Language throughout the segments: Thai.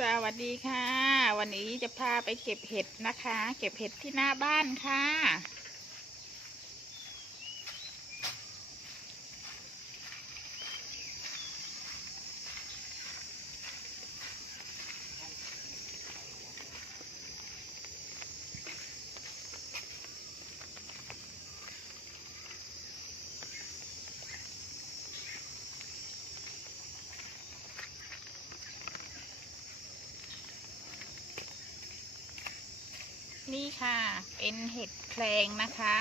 สวัสดีค่ะ วันนี้จะพาไปเก็บเห็ดนะคะ เก็บเห็ดที่หน้าบ้านค่ะ นี่ค่ะ เป็นเห็ดแคลงนะคะ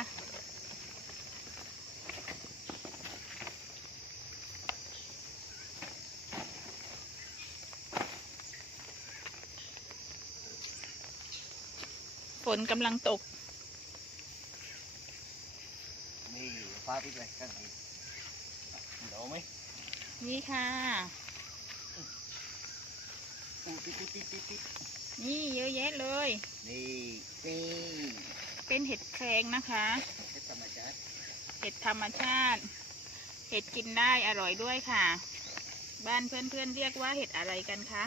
ฝนกำลังตก นี่ฟ้าปิดเลยข้างในเดี๋ยวไหมนี่ค่ะอู้ปิดปิดปิดปิดปิด นี่เยอะแยะเลย นี่นี่เป็นเห็ดแคลงนะคะเฮ็ดธรรมชาติเห็ดธรรมชาติ เห็ดกินได้อร่อยด้วยค่ะ บ้านเพื่อนๆเรียกว่าเห็ดอะไรกันคะ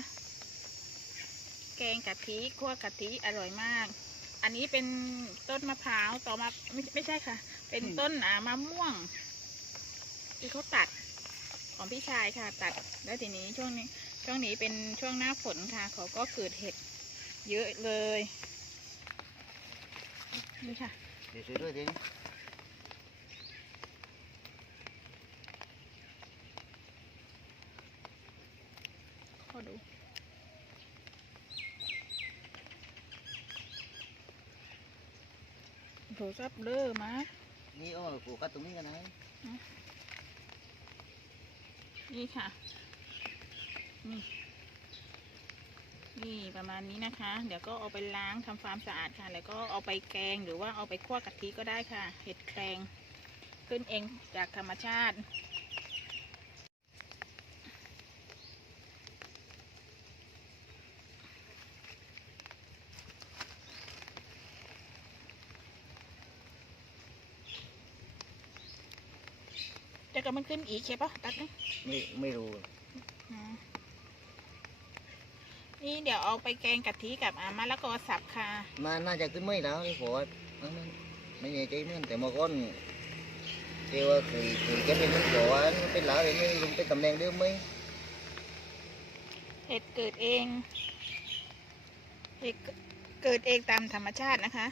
แกงกะทิคั่วกะทิอร่อยมาก อันนี้เป็นต้นมะพร้าวต่อมาไม่ไม่ใช่ค่ะ เป็นต้นอ่ามะม่วงที่เขาตัดของพี่ชายค่ะ ตัดแล้วทีนี้ช่วงนี้ช่วงนี้เป็นช่วงหน้าฝนค่ะ เขาก็เกิดเห็ด เยอะเลยนี่ค่ะเดี๋ยวช่วยด้วยดิขอดูโทรศัพท์เด้อมา นี่โอ้ยกูกัดตรงนี้กันนะนี่ค่ะนี่ นี่ประมาณนี้นะคะ เดี๋ยวก็เอาไปล้างทำความสะอาดค่ะ แล้วก็เอาไปแกงหรือว่าเอาไปคั่วกะทิก็ได้ค่ะ เห็ดแครงขึ้นเองจากธรรมชาติจะก็มันขึ้นอีกใช่ปะตัดนะไม่ไม่รู้อืม นี่เดี๋ยวเอาไปแกงกะทิกับอ่ามะละกอสับค่ะมันน่าจะขึ้นไม่แล้วนี่ผมว่าอันนั้นไม่แน่ใจเหมือนแต่เมื่อก่อนเที่ว่าคือคือแกเป็นมันบอกว่ามันเป็นหลาเลยไม่รู้เป็นตำแหน่งเดิมไหมเห็ดเกิดเองเห็ดเกิดเองตามธรรมชาตินะคะ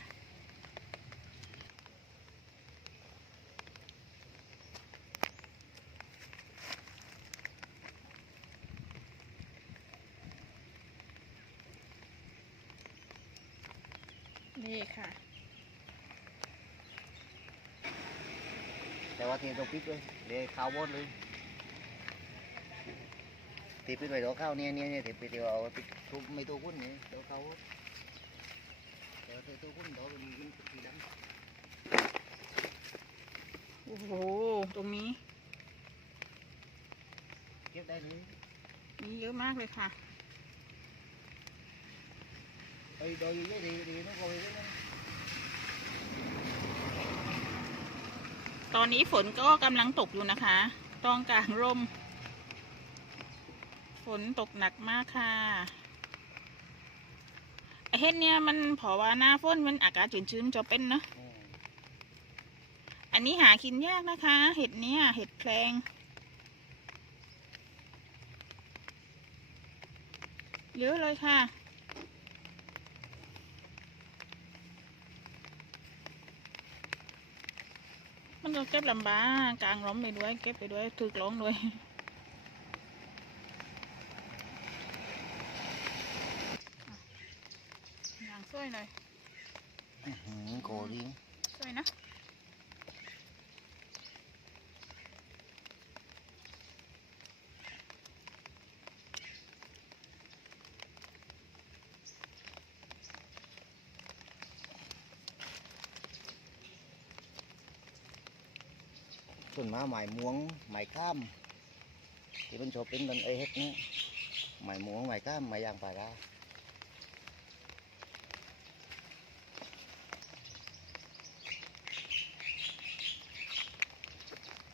นี่ค่ะ แต่ว่าเทียนต้องปิดเลยเดี๋ยวข้าววอดเลยตีปิดไว้ตัวข้าวเนี่ยเนี่ยเนี่ยตีปิดเดี๋ยวเอาไปทุบไม่ตัวกุ้นเนี่ยตัวข้าววอดเดี๋ยวตัวกุ้นเดี๋ยวมันมันสีดำโอ้โหตรงนี้เก็บได้เลยมีเยอะมากเลยค่ะ ไอ้ดอยอยู่ดีดี nó coi cái nó ตอนนี้ฝนก็กำลังตกอยู่นะคะ ต้องกลางร่ม ฝนตกหนักมากค่ะไอเห็ดเนี่ยมันเพอว่าหน้าฝนมันอากาศชื้นๆจะเป็นเนอะ ừ. อันนี้หากินยากนะคะ เห็ดเนี่ยเห็ดแคลง เยอะเลยค่ะ มันก็เก็บลำบากกลางล้มไปด้วย เก็บไปด้วยถึกล้มด้วยอย่างช่วยหน่อย ừ, cổ đi ช่วยนะ ส่วนมาหม่ม่วงหม่ข้ามที่มันชอบเป็นกันไอเฮ็ดนี่หม่ม่วงหม่ข้ามหม่ยางปลารา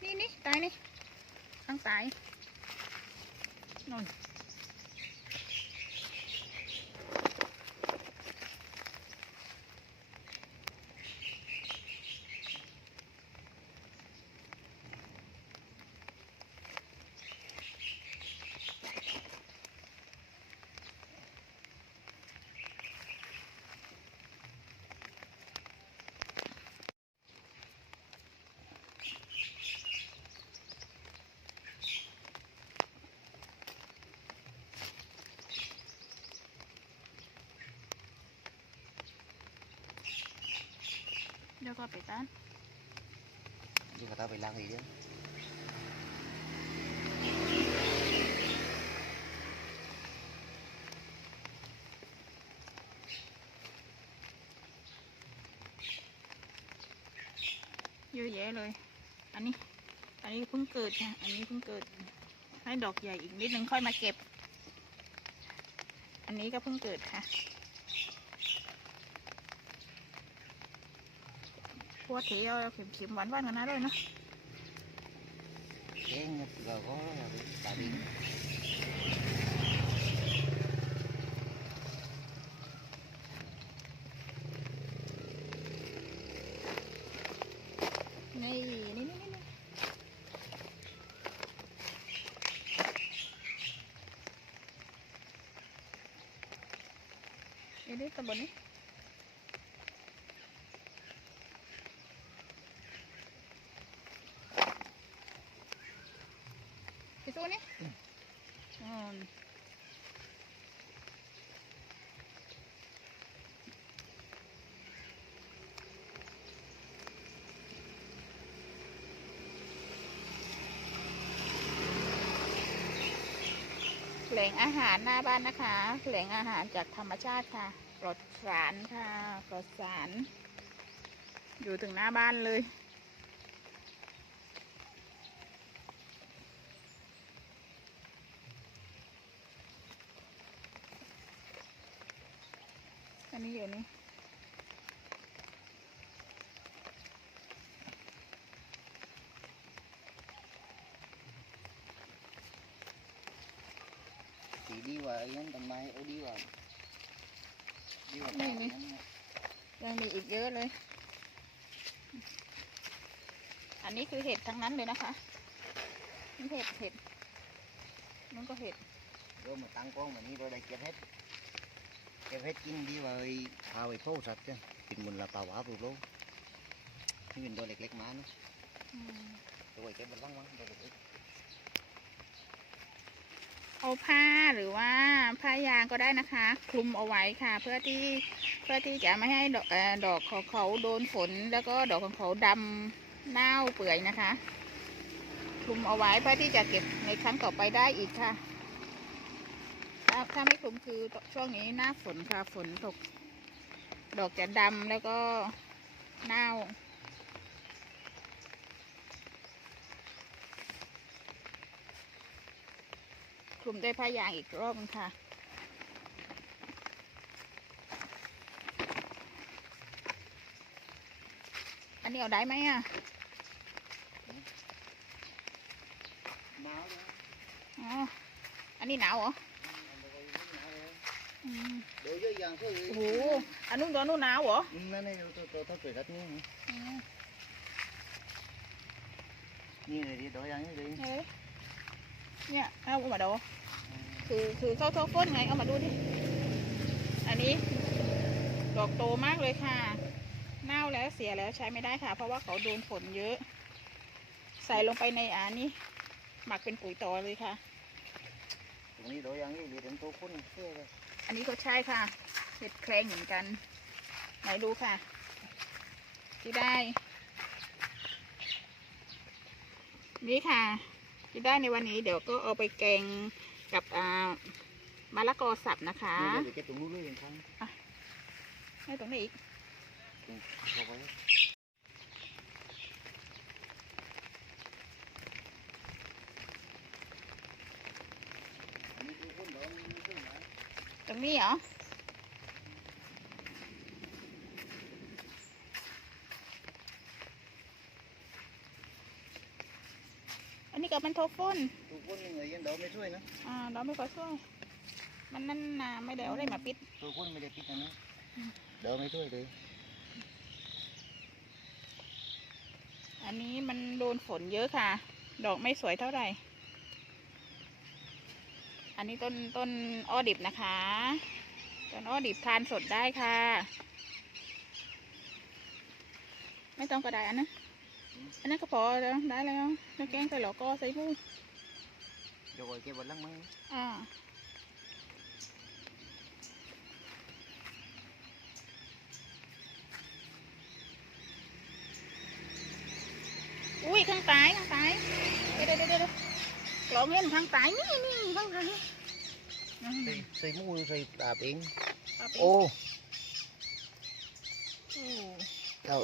นี่นี่ตายนี่ข้างซ้ายนอน ก็ไปต้าน chứ người ta phải làm gì chứ เยอะแยะเลย อันนี้ อันนี้เพิ่งเกิดค่ะอันนี้เพิ่งเกิด ให้ดอกใหญ่อีกนิดนึงค่อยมาเก็บ อันนี้ก็เพิ่งเกิดค่ะ พวกเทียวเข็มๆหวานๆกันนะด้วยเนาะ cái ngực gò có là bị tại vì นี่นี่นี่นี่นี่เดี๋ยวนี้ตะบนนี้ไปตัวนี้อืมแหล่งอาหารหน้าบ้านนะคะ แหล่งอาหารจากธรรมชาติค่ะปลอดสารค่ะปลอดสาร อยู่ถึงหน้าบ้านเลย อันนี้อยู่นี่ thì đi vào ấy tầm mai ô đi vào đi vào Này, tàu này. nó- ยังมีอีกเยอะเลย อันนี้คือเห็ดทั้งนั้นเลยนะคะนี่เห็ดเห็ดนั่นก็เห็ด rồi mà tăng con mà đi vào đây chết hết chết hết chín đi vào thao về phố sạch chứ tìm mình là tàu hỏa vừa luôn nhưng mình đôi lệch lệch má nữa อืม rồi cái mình lăng quá đôi lệch lệch เเอาผ้าหรือว่าผ้ายางก็ได้นะคะ คลุมเอาไว้ค่ะ เพื่อที่เพื่อที่จะไม่ให้ดอกดอกของเขาโดนฝน แล้วก็ดอกของเขาดำเน่าเปื่อยนะคะ คลุมเอาไว้เพื่อที่จะเก็บในครั้งต่อไปได้อีกค่ะถ้าถ้าไม่คลุมคือช่วงนี้หน้าฝนค่ะฝนตก ดอกจะดำแล้วก็เน่า ลุมด้วยผ้ายางอีกรอบนึงค่ะ อันนี้เอาได้ไหมอะ máu đó อ๋อ อันนี้หนาวเหรอโอ้โห อันนู้นตัวนู้นหนาวเหรอ nó này tôi tôi tôi cười rất nhiều อืม như này đi đối dàn như đi เฮ้ย นี่ยเอามาดูคือคือเข้าท้อฟ้นไงเอามาดูดิอันนี้ ดอกโตมากเลยค่ะ เน่าแล้วเสียแล้วใช้ไม่ได้ค่ะ เพราะว่าเขาโดนฝนเยอะ ใส่ลงไปในอันนี้ หมักเป็นปุ๋ยต่อเลยค่ะ tụi đi đối dàn như đi đến tôi phun xưa rồi อันนี้ก็ใช่ค่ะเห็ดแครงเหมือนกัน ไหนดูค่ะ ที่ได้ นี่ค่ะ ที่ได้ในวันนี้เดี๋ยวก็เอาไปแกงกับอ่ามะละกอสับนะคะ Như đây thì cái tụi nuôi liền không ให้ตรงนี้อีก không phải Như tôi phun đó, như tôi nói. ตรงนี้เหรอ อันนี้กับมันโทฟ้น Tôi phun nhưng người dân đó mới xuôi nữa อ่าเราไม่ขอช่วยมันนั่นนาไม่ได้เอาอะไรมาปิด tôi phun mới được cái này đỡ mới xuôi đi อันนี้มันโดนฝนเยอะค่ะ ดอกไม่สวยเท่าไหร่ อันนี้ต้นต้นอ้อดิบนะคะ ต้นอ้อดิบทานสดได้ค่ะ ไม่ต้องก็ได้อันนั้น อันนั้นก็พอแล้วได้แล้วแล้วแกงใส่หลอกก็ใส่ผู้ rồi cái bột lắc ไหมอ่า อุ้ยข้างซ้ายข้างซ้ายเดี๋ยวเดี๋ยวเดี๋ยวเดี๋หลอกเห็นข้างซ้ายนี่นี่ข้างซ้าย thì thì mua thì là biển เอาเป ô อ้ đâu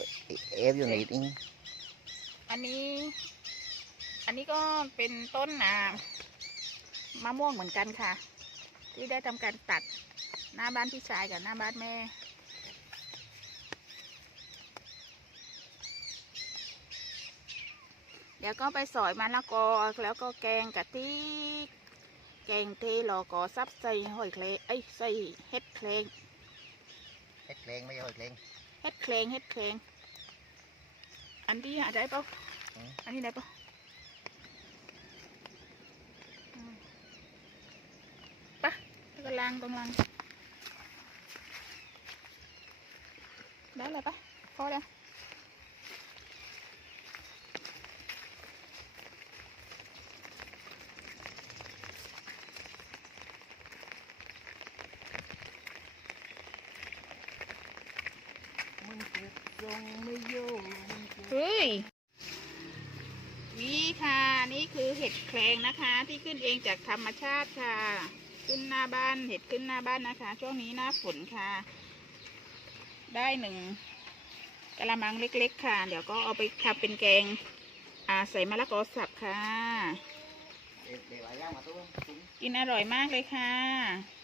em vô อันนี้ อันนี้ก็เป็นต้นอ่ามะม่วงเหมือนกันค่ะ ที่ได้ทำการตัดหน้าบ้านพี่ชายกับหน้าบ้านแม่ เดี๋ยวก็ไปสอยมะละกอแล้วก็แกงกะทิแกงเทหลอกอซับใส่หอยเคลงเอ้ยใส่เห็ดเคลงเฮ็ดแรงไม่ใช่เฮ็ดแรงเฮ็ดเคลงเฮ็ดเคลงอันที่หาได้ปะ อืมอันนี้ได้ปะอืมปะแล้วก็ล้างตรงล้างได้เลยปะพอแล้ว มันเก็บทรงไม่โยมันเก็บ เฮ้ยนี่ ค่ะ นี่คือเห็ดแครงนะคะ ที่ขึ้นเองจากธรรมชาติค่ะ ขึ้นหน้าบ้านเห็ดขึ้นหน้าบ้านนะคะ ช่วงนี้หน้าฝนค่ะ ได้หนึ่งกะละมังเล็ก ๆ ค่ะ เดี๋ยวก็เอาไปทำเป็นแกงอ่าใส่มะละกอสับค่ะเดี๋ยวเดี๋ยวไอ้ย่างมาตู้ตุ้งกินอร่อยมากเลยค่ะเ